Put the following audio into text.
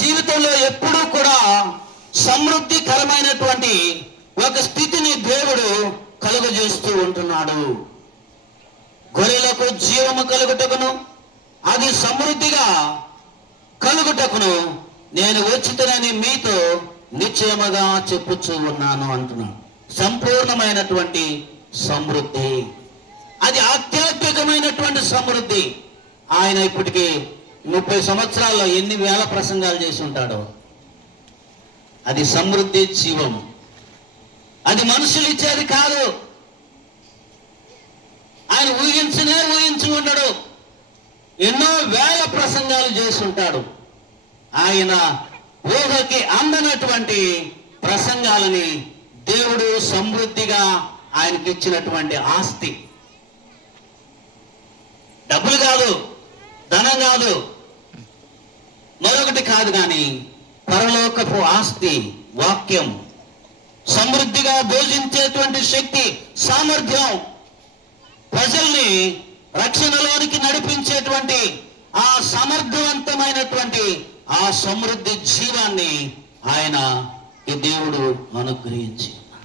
జీవితంలో ఎప్పుడూ కూడా సమృద్ధికరమైనటువంటి ఒక స్థితిని దేవుడు కలుగజేస్తూ ఉంటున్నాడు. గొర్రెలకు జీవము కలుగుటకును అది సమృద్ధిగా కలుగుటకును నేను వచ్చితనని మీతో నిశ్చయముగా చెప్పుచూ ఉన్నాను అంటున్నాను. సంపూర్ణమైనటువంటి సమృద్ధి, అది ఆధ్యాత్మికమైనటువంటి సమృద్ధి. ఆయన ఇప్పటికి 30 సంవత్సరాల్లో ఎన్ని వేల ప్రసంగాలు చేసి ఉంటాడో. అది సమృద్ధి జీవం. అది మనుషులు ఇచ్చేది కాదు. ఆయన ఊహించి ఉండడు. ఎన్నో వేల ప్రసంగాలు చేసి ఉంటాడు. ఆయన ఊహకి అందనటువంటి ప్రసంగాలని దేవుడు సమృద్ధిగా ఆయనకి ఇచ్చినటువంటి ఆస్తి. డబ్బులు కాదు, ధనం కాదు, మరొకటి కాదు, కానీ పరలోకపు ఆస్తి, వాక్యం, సమృద్ధిగా భోజించేటువంటి శక్తి, సామర్థ్యం, ప్రజల్ని రక్షణలోనికి నడిపించేటువంటి ఆ సమర్థవంతమైనటువంటి ఆ సమృద్ధి జీవాన్ని ఆయన ఈ దేవుడు అనుగ్రహించి